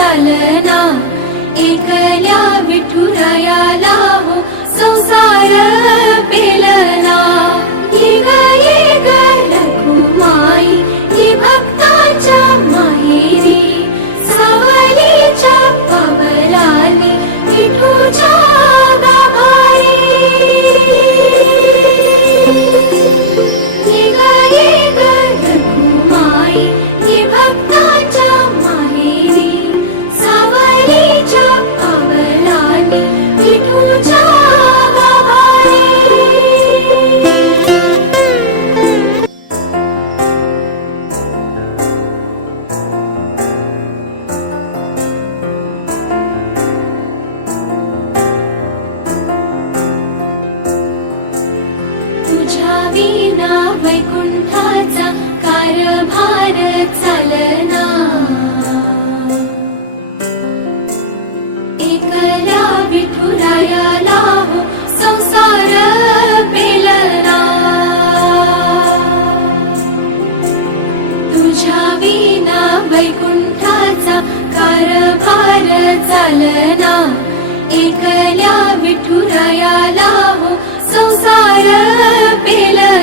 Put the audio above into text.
चालना, एकल्या विठुरायाला हो संसार पेलना। ये ग रखुमाई ही भक्तांच्या माहेरी, सावलीच्या पावलांनी विठूच्या गाभारी। ये ग रखुमाई ही भक्तांच्या माहेरी, सावलीच्या पावलांनी विठूच्या गाभारी। तुझ्या विना वैकुंठाचा कारभार चालना, एकल्या विठुरायाला हो संसार पेलना। तुझ्या विना वैकुंठाचा कारभार चालना, एकल्या विठुरायाला हो संसार पेलना।